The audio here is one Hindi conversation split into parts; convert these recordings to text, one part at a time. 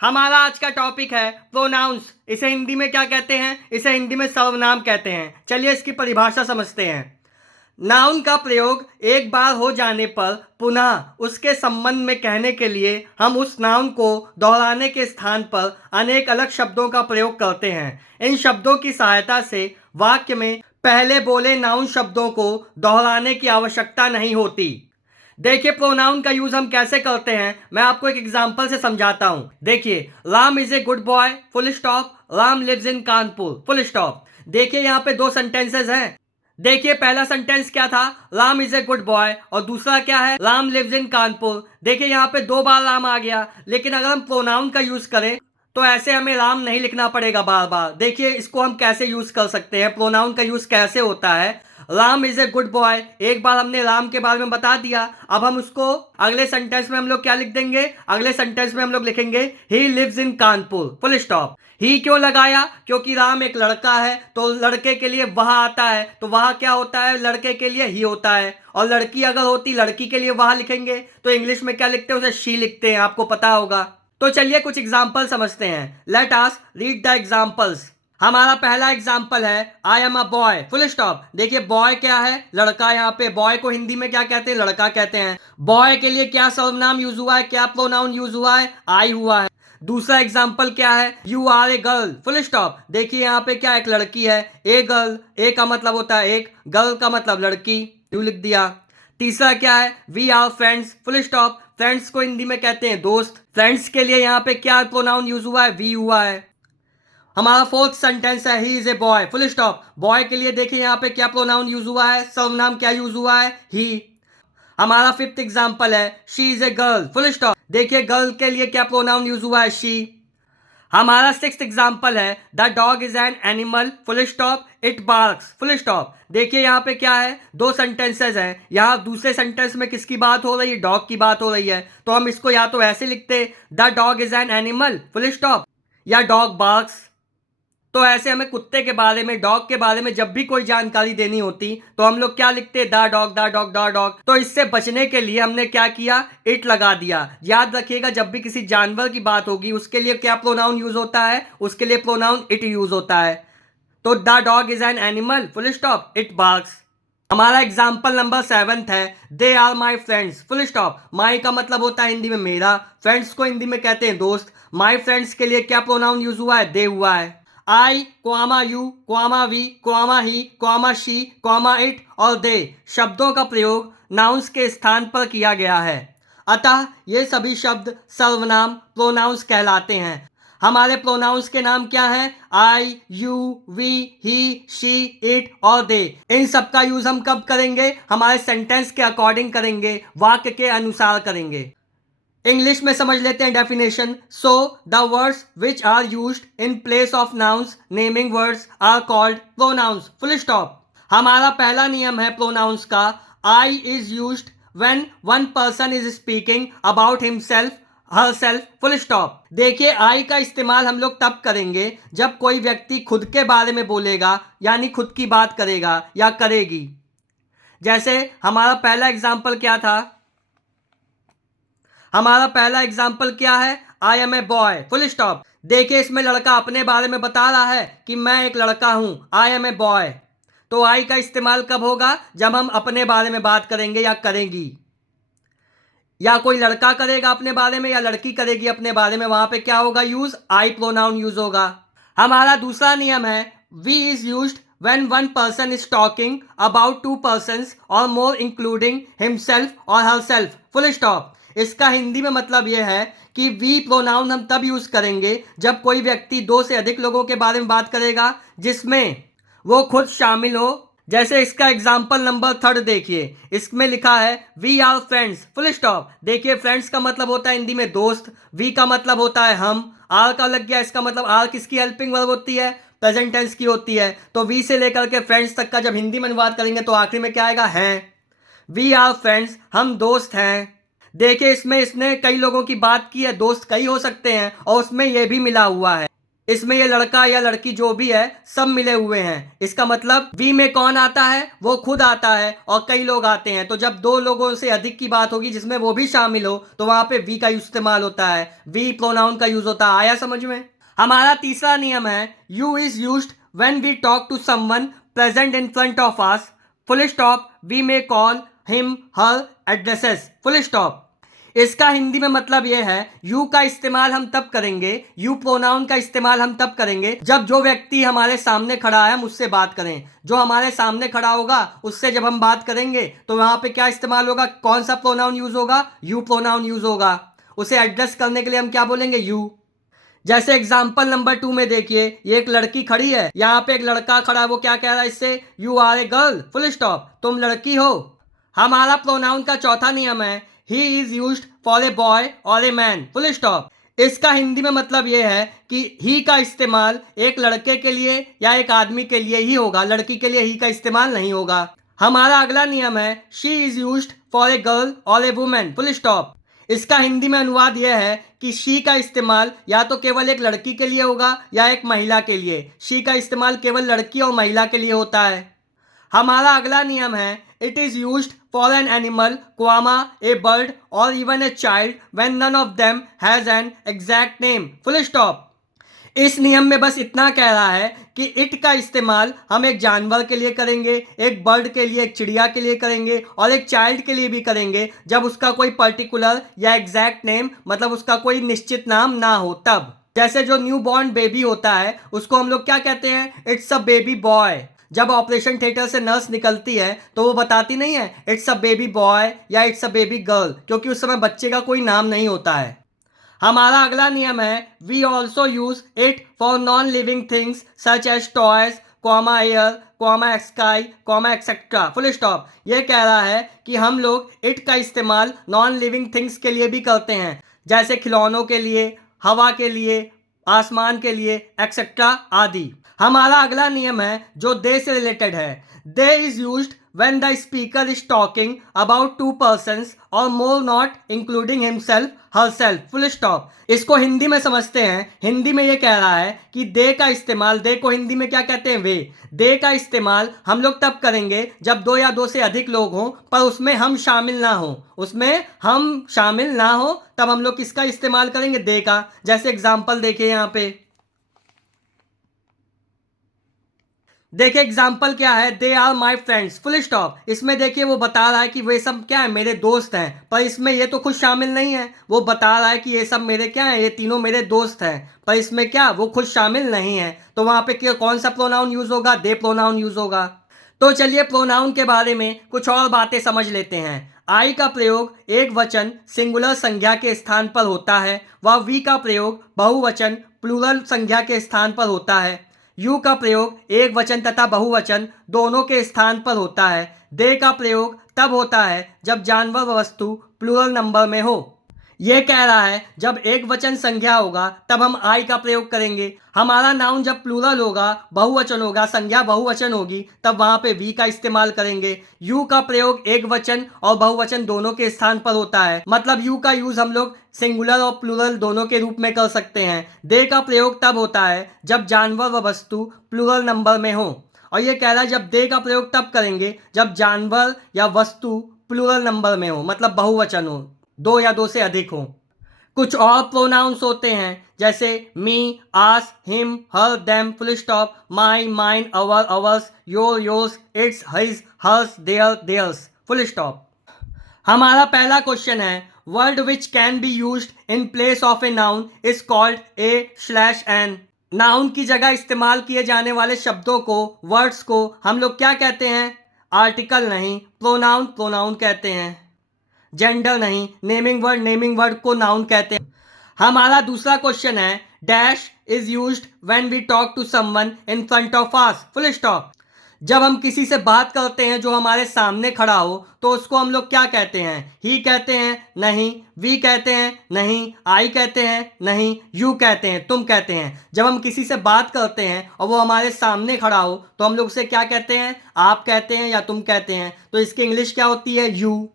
हमारा आज का टॉपिक है प्रोनाउंस। इसे हिंदी में क्या कहते हैं? इसे हिंदी में सर्वनाम कहते हैं। चलिए इसकी परिभाषा समझते हैं। नाउन का प्रयोग एक बार हो जाने पर पुनः उसके संबंध में कहने के लिए हम उस नाउन को दोहराने के स्थान पर अनेक अलग शब्दों का प्रयोग करते हैं। इन शब्दों की सहायता से वाक्य में पहले बोले नाउन शब्दों को दोहराने की आवश्यकता नहीं होती। देखिए प्रोनाउन का यूज हम कैसे करते हैं, मैं आपको एक एग्जांपल से समझाता हूं। देखिए, Ram is a good boy full stop, Ram lives in Kanpur full stop. देखिए यहाँ पे दो सेंटेंसेस हैं। देखिए पहला सेंटेंस क्या था, Ram is a good boy, और दूसरा क्या है, राम लिव्स इन कानपुर। देखिए यहाँ पे दो बार राम आ गया, लेकिन अगर हम प्रोनाउन का यूज करें तो ऐसे हमें राम नहीं लिखना पड़ेगा बार बार। देखिए इसको हम कैसे यूज कर सकते हैं, प्रोनाउन का यूज कैसे होता है। Ram is a good boy, एक बार हमने राम के बारे में बता दिया। अब हम उसको अगले सेंटेंस में हम लोग क्या लिख देंगे, अगले सेंटेंस में हम लोग लिखेंगे he lives in Kanpur full stop. He क्यों लगाया? क्योंकि राम एक लड़का है, तो लड़के के लिए वह आता है, तो वह क्या होता है, लड़के के लिए ही होता है। और लड़की अगर होती, लड़की के लिए वह लिखेंगे, तो इंग्लिश में क्या लिखते हैं, उसे शी लिखते हैं, आपको पता होगा। तो चलिए कुछ एग्जाम्पल समझते हैं। Let us read the examples. हमारा पहला एग्जाम्पल है I am a boy full stop. देखिए बॉय क्या है, लड़का। यहाँ पे बॉय को हिंदी में क्या कहते हैं, लड़का कहते हैं। बॉय के लिए क्या सर्वनाम यूज हुआ है, क्या प्रोनाउन यूज हुआ है, आई हुआ है। दूसरा एग्जाम्पल क्या है, you are a girl full stop. देखिए यहाँ पे क्या, एक लड़की है, ए गर्ल, ए का मतलब होता है एक, गर्ल का मतलब लड़की, यू लिख दिया। तीसरा क्या है, we are friends full stop. Friends को हिंदी में कहते हैं दोस्त। फ्रेंड्स के लिए यहाँ पे क्या प्रोनाउन यूज हुआ है, वी हुआ है। हमारा फोर्थ सेंटेंस है he is a boy full stop. Boy के लिए देखिए यहाँ पे क्या प्रोनाउन यूज हुआ है, सर्वनाम क्या यूज हुआ है, ही। हमारा फिफ्थ एग्जांपल है she is a girl full stop. देखिए गर्ल के लिए क्या प्रोनाउन यूज हुआ है, शी। हमारा सिक्स्थ एग्जांपल है the dog is an animal full stop, it barks full stop. देखिए यहाँ पे क्या है, दो सेंटेंसेस हैं। यहाँ दूसरे सेंटेंस में किसकी बात हो रही है, डॉग की बात हो रही है। तो हम इसको या तो ऐसे लिखते the dog is an animal full stop, या डॉग बार्क्स। तो ऐसे हमें कुत्ते के बारे में, डॉग के बारे में जब भी कोई जानकारी देनी होती तो हम लोग क्या लिखते, the dog the dog the dog. तो इससे बचने के लिए हमने क्या किया, इट लगा दिया। याद रखिएगा जब भी किसी जानवर की बात होगी उसके लिए क्या प्रोनाउन यूज होता है, उसके लिए प्रोनाउन इट यूज होता है। तो the dog is an animal full stop, it barks. हमारा एग्जाम्पल नंबर 7 है they are my friends full stop. My का मतलब होता है हिंदी में मेरा, फ्रेंड्स को हिंदी में कहते हैं दोस्त। माई फ्रेंड्स के लिए क्या प्रोनाउन यूज हुआ है, दे हुआ है। I comma you comma we comma he comma she comma it और दे शब्दों का प्रयोग नाउन्स के स्थान पर किया गया है। अतः ये सभी शब्द सर्वनाम प्रोनाउंस कहलाते हैं। हमारे प्रोनाउंस के नाम क्या हैं, I you we he she it और दे। इन सब का यूज हम कब करेंगे, हमारे सेंटेंस के अकॉर्डिंग करेंगे, वाक्य के अनुसार करेंगे। इंग्लिश में समझ लेते हैं definition. So the words which are used in place of nouns naming words are called pronouns full stop. हमारा पहला नियम है प्रोनाउंस का, I is used when one person is speaking about himself herself full stop. देखिए आई का इस्तेमाल हम लोग तब करेंगे जब कोई व्यक्ति खुद के बारे में बोलेगा, यानी खुद की बात करेगा या करेगी। जैसे हमारा पहला एग्जाम्पल क्या था, हमारा पहला एग्जाम्पल क्या है, I am a boy full stop. देखिए इसमें लड़का अपने बारे में बता रहा है कि मैं एक लड़का हूं, आई एम ए बॉय। तो आई का इस्तेमाल कब होगा, जब हम अपने बारे में बात करेंगे या करेंगी, या कोई लड़का करेगा अपने बारे में या लड़की करेगी अपने बारे में, वहां पे क्या होगा यूज, आई प्रोनाउन यूज होगा। हमारा दूसरा नियम है we is used when one person is talking about two persons or more including himself or herself full stop। इसका हिंदी में मतलब यह है कि वी प्रोनाउन हम तब यूज करेंगे जब कोई व्यक्ति दो से अधिक लोगों के बारे में बात करेगा जिसमें वो खुद शामिल हो। जैसे इसका एग्जाम्पल नंबर 3 देखिए, इसमें लिखा है we are friends full stop. देखिए फ्रेंड्स का मतलब होता है हिंदी में दोस्त, वी का मतलब होता है हम, आर का लग गया, इसका मतलब आर किसकी हेल्पिंग वर्ब होती है, प्रेजेंट टेंस की होती है। तो वी से लेकर के फ्रेंड्स तक का जब हिंदी में अनुवाद करेंगे तो आखिरी में क्या आएगा, हैं। वी आर फ्रेंड्स, हम दोस्त हैं। देखिए इसमें इसने कई लोगों की बात की है, दोस्त कई हो सकते हैं और उसमें यह भी मिला हुआ है। इसमें ये लड़का या लड़की जो भी है सब मिले हुए हैं। इसका मतलब वी में कौन आता है, वो खुद आता है और कई लोग आते हैं। तो जब दो लोगों से अधिक की बात होगी जिसमें वो भी शामिल हो तो वहां पे वी का इस्तेमाल होता है, वी प्रोनाउन का यूज होता है। आया समझ में? हमारा तीसरा नियम है you is used when we talk to someone present in front of us, full stop, we may call him her addresses, full stop. इसका हिंदी में मतलब यह है यू का इस्तेमाल हम तब करेंगे, यू प्रोनाउन का इस्तेमाल हम तब करेंगे जब जो व्यक्ति हमारे सामने खड़ा है हम उससे बात करें। जो हमारे सामने खड़ा होगा उससे जब हम बात करेंगे तो वहां पे क्या इस्तेमाल होगा, कौन सा प्रोनाउन यूज होगा, यू प्रोनाउन यूज होगा। उसे एड्रेस करने के लिए हम क्या बोलेंगे, यू। जैसे एग्जाम्पल नंबर 2 में देखिए, ये एक लड़की खड़ी है, यहाँ पे एक लड़का खड़ा है, वो क्या कह रहा है इससे, you are a girl, full stop, तुम लड़की हो। हमारा प्रोनाउन का चौथा नियम है he is used for a boy और ए मैन, फुल स्टॉप। इसका हिंदी में मतलब यह है कि ही का इस्तेमाल एक लड़के के लिए या एक आदमी के लिए ही होगा, लड़की के लिए ही का इस्तेमाल नहीं होगा। हमारा अगला नियम है she is used for a girl और ए वुमेन, फुल स्टॉप। इसका हिंदी में अनुवाद यह है कि शी का इस्तेमाल या तो केवल एक लड़की के लिए होगा या एक महिला के लिए। शी का इस्तेमाल केवल लड़की और महिला के लिए होता है। हमारा अगला नियम है it is used for an animal, comma, a bird or even a child when none of them has an exact name, full stop. इस नियम में बस इतना कह रहा है कि इट का इस्तेमाल हम एक जानवर के लिए करेंगे, एक बर्ड के लिए, एक चिड़िया के लिए करेंगे और एक चाइल्ड के लिए भी करेंगे जब उसका कोई पर्टिकुलर या एग्जैक्ट नेम मतलब उसका कोई निश्चित नाम ना हो तब। जैसे जो न्यू बॉर्न बेबी होता है उसको हम लोग क्या कहते हैं, इट्स अ बेबी बॉय। जब ऑपरेशन थिएटर से नर्स निकलती है तो वो बताती नहीं है इट्स अ बेबी बॉय या इट्स अ बेबी गर्ल, क्योंकि उस समय बच्चे का कोई नाम नहीं होता है। हमारा अगला नियम है we also use it for non living things such as toys, comma air, comma sky, comma etcetera, full stop. ये कह रहा है कि हम लोग इट का इस्तेमाल नॉन लिविंग थिंग्स के लिए भी करते हैं, जैसे खिलौनों के लिए, हवा के लिए, आसमान के लिए, एक्सेट्रा आदि। हमारा अगला नियम है जो दे से रिलेटेड है, they is used when the speaker is talking about two persons or more not including himself herself, full stop। इसको हिंदी में समझते हैं। हिंदी में ये कह रहा है कि दे का इस्तेमाल, दे को हिंदी में क्या कहते हैं, वे। दे का इस्तेमाल हम लोग तब करेंगे जब दो या दो से अधिक लोग हों पर उसमें हम शामिल ना हो, उसमें हम शामिल ना हो तब हम लोग किसका इस्तेमाल करेंगे, दे का। जैसे एग्जाम्पल देखिए यहाँ पे, देखिए एग्जाम्पल क्या है, they are my friends, full stop. इसमें देखिए वो बता रहा है कि वे सब क्या है, मेरे दोस्त हैं, पर इसमें ये तो खुद शामिल नहीं है। वो बता रहा है कि ये सब मेरे क्या है, ये तीनों मेरे दोस्त हैं, पर इसमें क्या वो खुद शामिल नहीं है। तो वहां पे क्या कौन सा प्रोनाउन यूज होगा, दे प्रोनाउन यूज होगा। तो चलिए प्रोनाउन के बारे में कुछ और बातें समझ लेते हैं। आई का प्रयोग एक वचन सिंगुलर संज्ञा के स्थान पर होता है, व वी का प्रयोग बहुवचन प्लूरल संज्ञा के स्थान पर होता है। यू का प्रयोग एक वचन तथा बहुवचन दोनों के स्थान पर होता है। दे का प्रयोग तब होता है जब जानवर व वस्तु प्लूरल नंबर में हो। यह कह रहा है जब एक वचन संज्ञा होगा तब हम आई का प्रयोग करेंगे। हमारा नाउन जब प्लूरल होगा, बहुवचन होगा, संज्ञा बहुवचन होगी, तब वहां पे वी का इस्तेमाल करेंगे। यू का प्रयोग एक वचन और बहुवचन दोनों के स्थान पर होता है, मतलब यू का यूज हम लोग सिंगुलर और प्लूरल दोनों के रूप में कर सकते हैं। दे का प्रयोग तब होता है जब जानवर व वस्तु प्लूरल नंबर में हो, और ये कह रहा है जब दे का प्रयोग तब करेंगे जब जानवर या वस्तु प्लूरल नंबर में हो, मतलब बहुवचन हो, दो या दो से अधिक हो। कुछ और प्रोनाउंस होते हैं जैसे me, us, him, her, them, full stop, my, mine, our, ours, your, yours, its, his, hers, their, theirs, full stop. हमारा पहला क्वेश्चन है word which can be used in place of a noun is called a an. Noun की जगह इस्तेमाल किए जाने वाले शब्दों को, वर्ड्स को हम लोग क्या कहते हैं, आर्टिकल नहीं, प्रोनाउन प्रोनाउन कहते हैं। जेंडर नहीं, नेमिंग वर्ड को नाउन कहते हैं। हमारा दूसरा क्वेश्चन है dash is used when we talk to someone in front of us, full stop. जब हम किसी से बात करते हैं जो हमारे सामने खड़ा हो तो उसको हम लोग क्या कहते हैं, ही कहते हैं, नहीं, वी कहते हैं, नहीं, आई कहते हैं, नहीं, यू कहते हैं, तुम कहते हैं। जब हम किसी से बात करते हैं और वो हमारे सामने खड़ा हो तो हम लोग उसे क्या कहते हैं, आप कहते हैं या तुम कहते हैं। तो इसकी इंग्लिश क्या होती है, यू।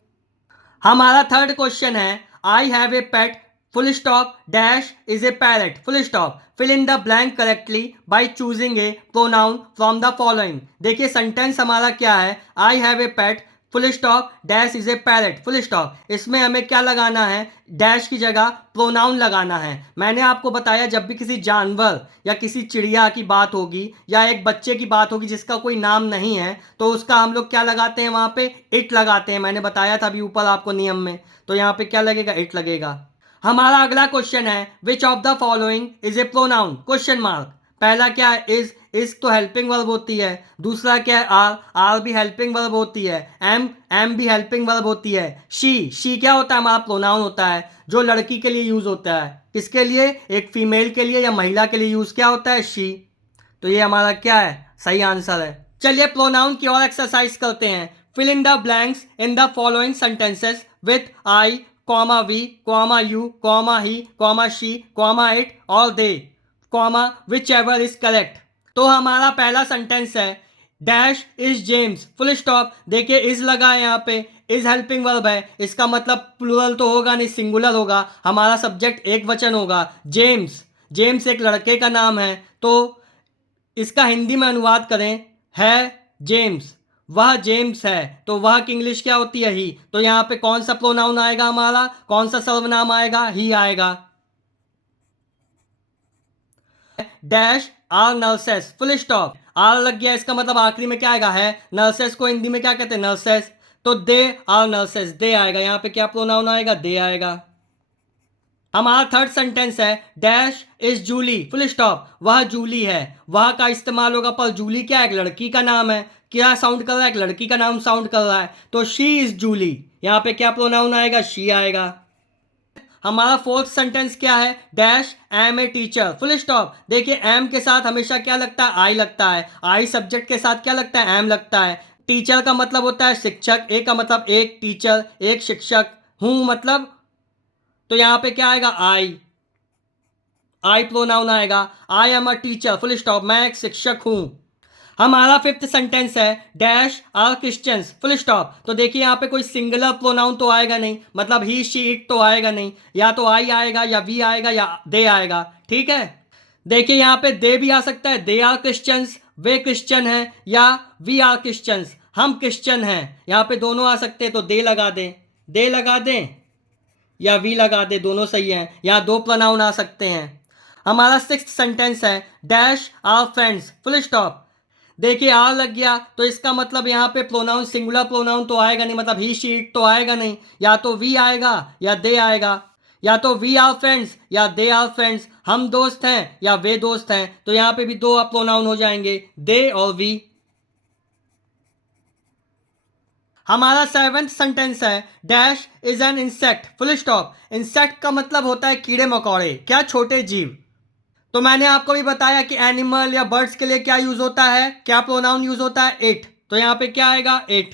हमारा थर्ड क्वेश्चन है I have a pet full stop dash is a parrot full stop fill in the blank correctly by choosing a pronoun from the following. देखिए सेंटेंस हमारा क्या है, I have a pet full stop dash is a parrot full stop. इसमें हमें क्या लगाना है, डैश की जगह प्रोनाउन लगाना है। मैंने आपको बताया जब भी किसी जानवर या किसी चिड़िया की बात होगी या एक बच्चे की बात होगी जिसका कोई नाम नहीं है तो उसका हम लोग क्या लगाते हैं, वहाँ पे इट लगाते हैं। मैंने बताया था अभी ऊपर आपको नियम में, तो यहाँ पे क्या लगेगा, इट लगेगा। हमारा अगला क्वेश्चन है which of the following is a pronoun question mark. पहला क्या है, इज तो हेल्पिंग वर्ब होती है। दूसरा क्या है, आर भी हेल्पिंग वर्ब होती है। एम भी हेल्पिंग वर्ब होती है। शी क्या होता है, हमारा प्रोनाउन होता है जो लड़की के लिए यूज होता है। किसके लिए, एक फीमेल के लिए या महिला के लिए यूज क्या होता है, शी। तो ये हमारा क्या है, सही आंसर है। चलिए प्रोनाउन की और एक्सरसाइज करते हैं। Fill in the blanks in the following sentences with I comma we comma you comma he comma she comma it और they comma whichever is correct. तो हमारा पहला सेंटेंस है dash is James full stop. देखिए इज लगा है यहाँ पे, इज हेल्पिंग वर्ब है, इसका मतलब प्लूरल तो होगा नहीं, सिंगुलर होगा। हमारा सब्जेक्ट एक वचन होगा। जेम्स एक लड़के का नाम है, तो इसका हिंदी में अनुवाद करें है जेम्स, वह जेम्स है, तो वह की इंग्लिश क्या होती है, ही। तो यहाँ पे कौन सा प्रोनाउन आएगा, हमारा कौन सा सर्वनाम आएगा, ही आएगा। Dash are nurses full stop, are लग गया, इसका मतलब आखिरी में क्या आएगा, है। नर्सेस को हिंदी में क्या कहते हैं, नर्सेस, तो दे आर नर्सेस, दे आएगा। यहाँ पे क्या प्रोनाउन आएगा, दे आएगा। हमारा थर्ड सेंटेंस है dash is Julie full stop, वह जूली है, वह का इस्तेमाल होगा, पर जूली क्या है, एक लड़की का नाम है। क्या साउंड कर रहा है, एक लड़की का नाम साउंड कर रहा है, तो शी इज जूली। यहाँ पे क्या प्रोनाउन आएगा, शी आएगा। हमारा फोर्थ सेंटेंस क्या है, dash am a teacher full stop. देखिए एम के साथ हमेशा क्या लगता है, आई लगता है। आई सब्जेक्ट के साथ क्या लगता है, एम लगता है। टीचर का मतलब होता है शिक्षक, ए का मतलब एक, टीचर एक शिक्षक, हूं मतलब, तो यहां पे क्या आएगा, आई प्रोनाउन आएगा। I am a teacher full stop, मैं एक शिक्षक हूं। हमारा फिफ्थ सेंटेंस है dash are Christians full stop. तो देखिए यहाँ पे कोई सिंगुलर प्रोनाउन तो आएगा नहीं, मतलब ही शी इट तो आएगा नहीं, या तो आई आएगा या वी आएगा या दे आएगा, ठीक है। देखिए यहाँ पे दे भी आ सकता है, दे आर क्रिश्चियंस, वे क्रिश्चियन है, या वी आर क्रिश्चियंस, हम क्रिश्चियन हैं। यहाँ पे दोनों आ सकते हैं, तो दे लगा दें, दे लगा दें या वी लगा दे, दोनों सही है। यहाँ दो प्रोनाउन आ सकते हैं। हमारा सिक्स्थ सेंटेंस है dash are friends full stop. देखिए आर लग गया, तो इसका मतलब यहाँ पे प्रोनाउन सिंगुलर प्रोनाउन तो आएगा नहीं, मतलब ही शी इट तो आएगा नहीं, या तो वी आएगा या दे आएगा। या तो वी आर फ्रेंड्स या दे आर फ्रेंड्स, हम दोस्त हैं या वे दोस्त हैं, तो यहाँ पे भी दो प्रोनाउन हो जाएंगे, दे और वी। हमारा सेवेंथ सेंटेंस है dash is an insect full stop. Insect का मतलब होता है कीड़े मकोड़े, क्या, छोटे जीव। तो मैंने आपको भी बताया कि एनिमल या बर्ड्स के लिए क्या यूज होता है, क्या प्रोनाउन यूज होता है, इट। तो यहां पे क्या आएगा, इट।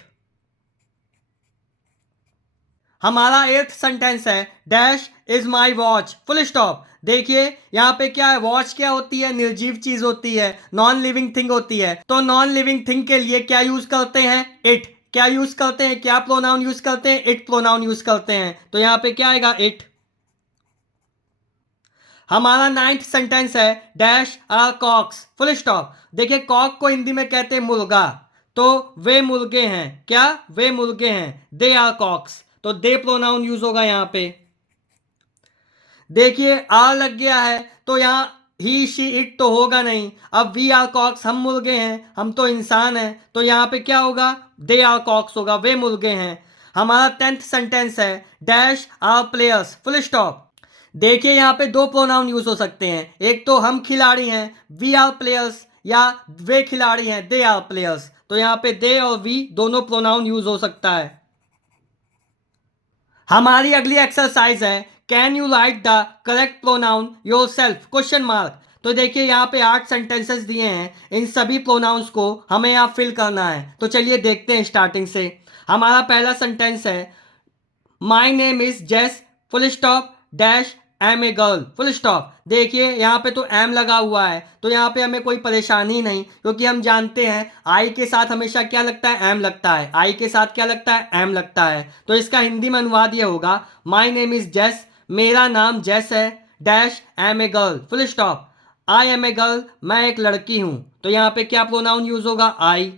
हमारा एट्थ सेंटेंस है dash is my watch full stop. देखिए यहाँ पे क्या है, वॉच क्या होती है, निर्जीव चीज होती है, नॉन लिविंग थिंग होती है। तो नॉन लिविंग थिंग के लिए क्या यूज करते हैं, इट। क्या यूज करते हैं, क्या प्रोनाउन यूज करते हैं, इट प्रोनाउन यूज करते हैं। तो यहाँ पे क्या आएगा, इट। हमारा नाइन्थ सेंटेंस है dash are cocks full stop. देखिए कॉक को हिंदी में कहते हैं मुर्गा, तो वे मुर्गे हैं, क्या, वे मुर्गे हैं, दे आर कॉक्स, तो दे प्रोनाउन यूज होगा यहाँ पे। देखिए आर लग गया है, तो यहाँ ही शी इट तो होगा नहीं। अब वी आर कॉक्स, हम मुर्गे हैं, हम तो इंसान हैं, तो यहाँ पे क्या होगा, दे आर कॉक्स होगा, वे मुर्गे हैं। हमारा टेंथ सेंटेंस है dash are players full stop. देखिए यहाँ पे दो प्रोनाउन यूज हो सकते हैं, एक तो हम खिलाड़ी हैं, वी आर प्लेयर्स, या वे खिलाड़ी हैं, दे आर प्लेयर्स। तो यहाँ पे दे और वी दोनों प्रोनाउन यूज हो सकता है। हमारी अगली एक्सरसाइज है can you right the correct pronoun your self question mark. तो देखिए यहाँ पे 8 सेंटेंसेस दिए हैं, इन सभी प्रोनाउंस को हमें यहाँ फिल करना है। तो चलिए देखते हैं स्टार्टिंग से। हमारा पहला सेंटेंस है my name is Jess full stop dash am a girl full stop. देखिए यहाँ पे तो एम लगा हुआ है, तो यहाँ पे हमें कोई परेशानी नहीं, क्योंकि हम जानते हैं आई के साथ हमेशा क्या लगता है, एम लगता है। आई के साथ क्या लगता है, एम लगता है। तो इसका हिंदी में अनुवाद ये होगा माई नेम इज जेस, मेरा नाम जेस है, dash am a girl, full stop. I am a girl, मैं एक लड़की हूं। तो यहां पे क्या प्रोनाउन यूज होगा? आई।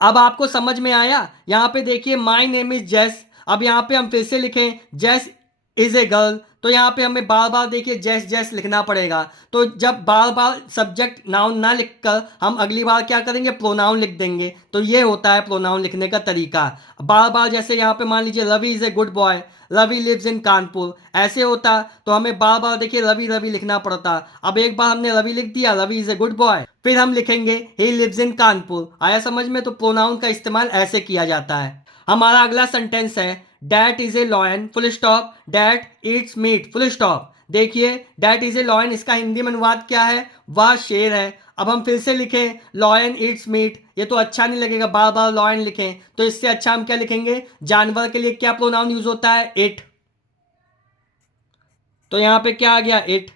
अब आपको समझ में आया? यहां पे देखिए माई नेम इज जेस। अब यहां पे हम फिर से लिखें जेस इज ए गर्ल, तो यहां पे हमें बार बार देखिए जेस जेस लिखना पड़ेगा। तो जब बार बार सब्जेक्ट नाउन ना लिखकर हम अगली बार क्या करेंगे? प्रोनाउन लिख देंगे। तो ये होता है प्रोनाउन लिखने का तरीका। बार बार जैसे यहाँ पे मान लीजिए Ravi is a good boy, Ravi lives in Kanpur, ऐसे होता तो हमें बार बार देखिए रवि रवि लिखना पड़ता। अब एक बार हमने रवि लिख दिया, Ravi is a good boy, फिर हम लिखेंगे ही लिव्स इन कानपुर। आया समझ में? तो प्रोनाउन का इस्तेमाल ऐसे किया जाता है। हमारा अगला सेंटेंस है that is a lion, full stop, that eats meat, full stop. देखिए डैट इज ए लॉयन, इसका हिंदी में अनुवाद क्या है? वह शेर है। अब हम फिर से लिखें लॉयन ईट्स मीट, ये तो अच्छा नहीं लगेगा बार बार लॉयन लिखें, तो इससे अच्छा हम क्या लिखेंगे? जानवर के लिए क्या प्रोनाउन यूज होता है? इट। तो यहां पे क्या आ गया? It.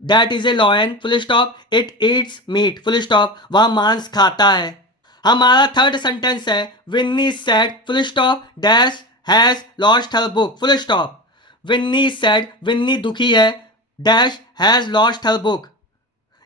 That is a lion, full stop, it eats meat, full stop, वह मांस खाता है। हमारा थर्ड सेंटेंस है Winnie sad, full stop, dash has lost her book, full stop. Winnie sad, Winnie दुखी है, dash has lost her book.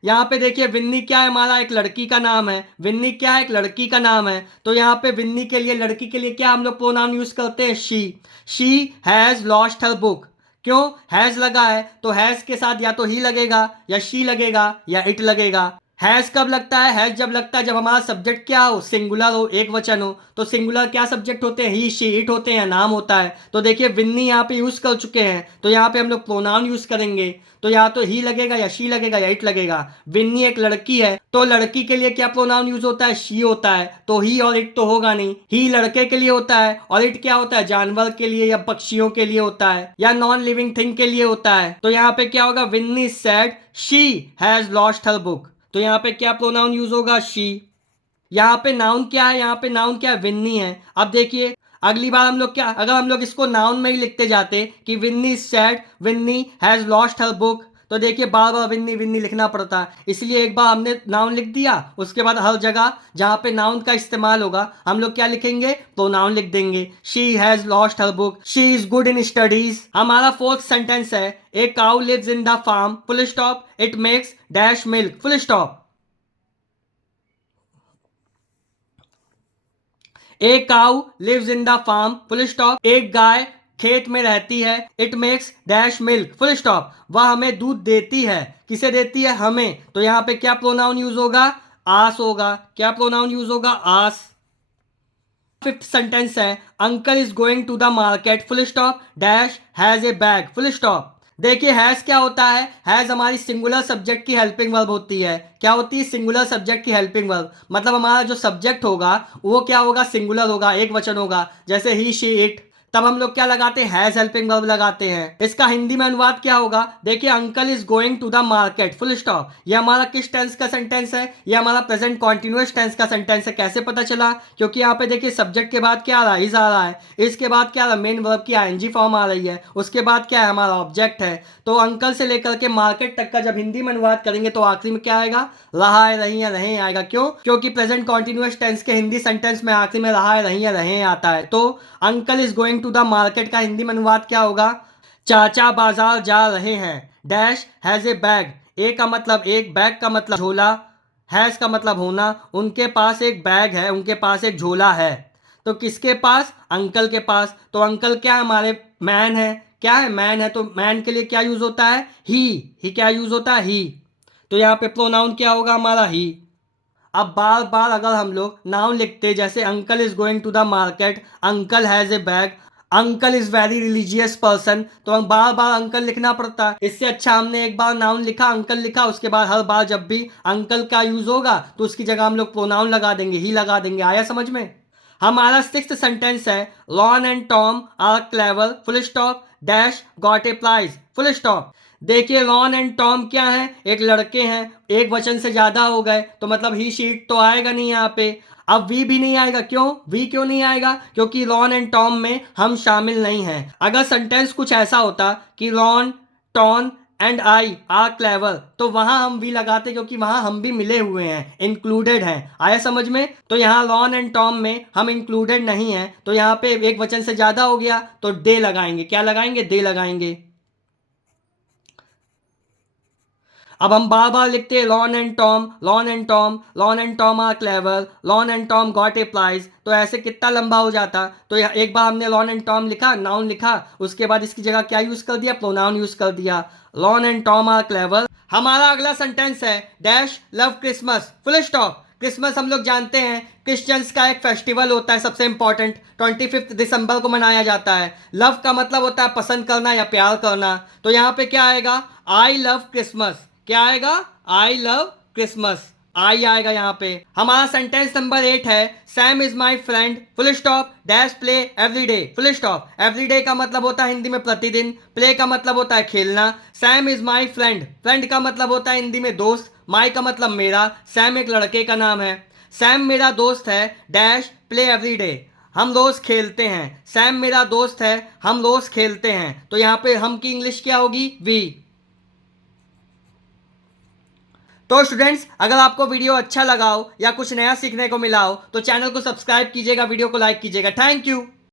यहाँ पे देखिए विन्नी क्या है? हमारा एक लड़की का नाम है। विन्नी क्या है? एक लड़की का नाम है। तो यहाँ पे विन्नी के लिए, लड़की के लिए क्या हम लोग प्रोनाउन यूज करते हैं? She. She has lost her book. क्यों? हैज लगा है, तो हैज के साथ या तो ही लगेगा, या शी लगेगा, या इट लगेगा। हैज कब लगता है? हैज जब लगता है जब हमारा सब्जेक्ट क्या हो? सिंगुलर हो, एक वचन हो। तो सिंगुलर क्या सब्जेक्ट होते हैं? ही, शी, इट होते हैं, नाम होता है। तो देखिए विन्नी यहाँ पे यूज कर चुके हैं, तो यहाँ पे हम लोग प्रोनाउन यूज करेंगे। तो या तो ही लगेगा, या शी लगेगा, या इट लगेगा। विन्नी एक लड़की है, तो लड़की के लिए क्या प्रोनाउन यूज होता है? शी होता है। तो ही और इट तो होगा नहीं। ही लड़के के लिए होता है, और इट क्या होता है? जानवर के लिए या पक्षियों के लिए होता है, या नॉन लिविंग थिंग के लिए होता है। तो यहाँ पे क्या होगा? Winnie sad she has lost her book. तो यहाँ पे क्या प्रोनाउन यूज होगा? शी। यहाँ पे नाउन क्या है? यहाँ पे नाउन क्या है? विन्नी है। अब देखिए अगली बार हम लोग क्या, अगर हम लोग इसको नाउन में ही लिखते जाते कि Winnie sad Winnie has lost her book, तो देखिए बार बार विन्नी विन्नी लिखना पड़ता। इसलिए एक बार हमने नाउन लिख दिया, उसके बाद हर जगह जहाँ पे नाउन का इस्तेमाल होगा हम लोग क्या लिखेंगे? प्रोनाउन लिख देंगे। She has lost her book, she is good in studies. हमारा फोर्थ सेंटेंस है a cow lives in the farm, full stop, it makes dash milk, full stop. A cow lives in the farm, full stop, एक गाय खेत में रहती है, it makes dash milk, full stop, वह हमें दूध देती है। किसे देती है? हमें। तो यहां पे क्या प्रोनाउन यूज होगा? आस होगा। क्या प्रोनाउन यूज होगा? आस। फिफ्थ सेंटेंस है uncle is going to the market, full stop, dash has a bag, full stop. देखिए हैज क्या होता है? हैज हमारी सिंगुलर सब्जेक्ट की हेल्पिंग वर्ब होती है। क्या होती है? सिंगुलर सब्जेक्ट की हेल्पिंग वर्ब। मतलब हमारा जो सब्जेक्ट होगा वो क्या होगा? सिंगुलर होगा, एक वचन होगा। जैसे ही, शी, इट, तब हम लोग क्या लगाते हैं? हैज हेल्पिंग वर्ब लगाते हैं। इसका हिंदी में अनुवाद क्या होगा? देखिए uncle is going to the market, full stop. ये हमारा किस टेंस का सेंटेंस है? ये हमारा प्रेजेंट कॉन्टिन्यूअस टेंस का सेंटेंस है। कैसे पता चला? क्योंकि यहाँ पे देखिए सब्जेक्ट के बाद क्या आ रहा है? इज आ रहा है। इसके बाद क्या आ रहा है? मेन वर्ब की आईएनजी फॉर्म आ रही है। उसके बाद क्या है? हमारा ऑब्जेक्ट है। तो अंकल से लेकर के मार्केट तक का जब हिंदी में अनुवाद करेंगे तो आखिरी में क्या आएगा? रहा है, रही है, रहे आएगा। क्यों? क्योंकि प्रेजेंट कॉन्टिन्यूअस टेंस के हिंदी सेंटेंस में आखिरी में रहा है, रही है, रहे आता है। तो uncle is going to the market का हिंदी में अनुवाद क्या होगा? चाचा बाजार जा रहे हैं, डैश हैज ए बैग। ए का मतलब एक, बैग का मतलब झोला, हैज का मतलब होना। उनके पास एक बैग है, उनके पास एक झोला है। तो किसके पास? अंकल के पास। तो अंकल क्या है? हमारे मैन है। क्या है? मैन है। तो मैन के लिए क्या यूज होता है? ही क्या यूज होता है? ही। तो यहाँ पे प्रोनाउन क्या होगा? हमारा ही। अब बार बार अगर हम लोग नाउन लिखते, जैसे uncle is going to the market, uncle has a bag, uncle is very religious person, तो हम बार बार अंकल लिखना पड़ता है। इससे अच्छा हमने एक बार नाउन लिखा, अंकल लिखा, उसके बाद हर बार जब भी अंकल का यूज होगा तो उसकी जगह हम लोग प्रोनाउन लगा देंगे, ही लगा देंगे। आया समझ में? हमारा सिक्स्थ सेंटेंस है Lon and Tom are clever, full stop, dash got a prize, full stop. देखिए लॉन एंड टॉम क्या है? एक लड़के हैं, एक वचन से ज्यादा हो गए तो मतलब ही, शीट तो आएगा नहीं यहाँ पे। अब वी भी नहीं आएगा। क्यों? वी क्यों नहीं आएगा? क्योंकि लॉन एंड टॉम में हम शामिल नहीं हैं। अगर सेंटेंस कुछ ऐसा होता कि Lon, Tom and I are clever, तो वहां हम वी लगाते क्योंकि वहां हम भी मिले हुए हैं, इंक्लूडेड हैं। आया समझ में? तो यहाँ लॉन एंड टॉम में हम इंक्लूडेड नहीं हैं, तो यहाँ पे एक वचन से ज्यादा हो गया तो दे लगाएंगे। क्या लगाएंगे? दे लगाएंगे। अब हम बार बार लिखते हैं Lon and Tom, Lon and Tom, Lon and Tom are clever, Lon and Tom got a prize, तो ऐसे कितना लंबा हो जाता। तो एक बार हमने लॉन एंड टॉम लिखा, नाउन लिखा, उसके बाद इसकी जगह क्या यूज कर दिया? प्रोनाउन यूज कर दिया, Lon and Tom are clever. हमारा अगला सेंटेंस है dash love Christmas, full stop. Christmas हम लोग जानते हैं क्रिश्चियंस का एक फेस्टिवल होता है, सबसे इंपॉर्टेंट 25 दिसंबर को मनाया जाता है। लव का मतलब होता है पसंद करना या प्यार करना, तो यहाँ पे क्या आएगा? I love Christmas. क्या आएगा? आई लव क्रिसमस, आई आएगा यहाँ पे। हमारा सेंटेंस नंबर 8 है Sam is my friend, full stop, dash play every day, full stop. Every day का मतलब होता है हिंदी में प्रतिदिन, प्ले का मतलब होता है खेलना। Sam is my friend, friend का मतलब होता है हिंदी में दोस्त, माई का मतलब मेरा, सैम एक लड़के का नाम है। सैम मेरा दोस्त है, डैश प्ले एवरी डे, हम रोज खेलते हैं। सैम मेरा दोस्त है, हम रोज खेलते हैं, तो यहाँ पे हम की इंग्लिश क्या होगी? वी। तो स्टूडेंट्स, अगर आपको वीडियो अच्छा लगा हो या कुछ नया सीखने को मिला हो तो चैनल को सब्सक्राइब कीजिएगा, वीडियो को लाइक कीजिएगा। Thank you.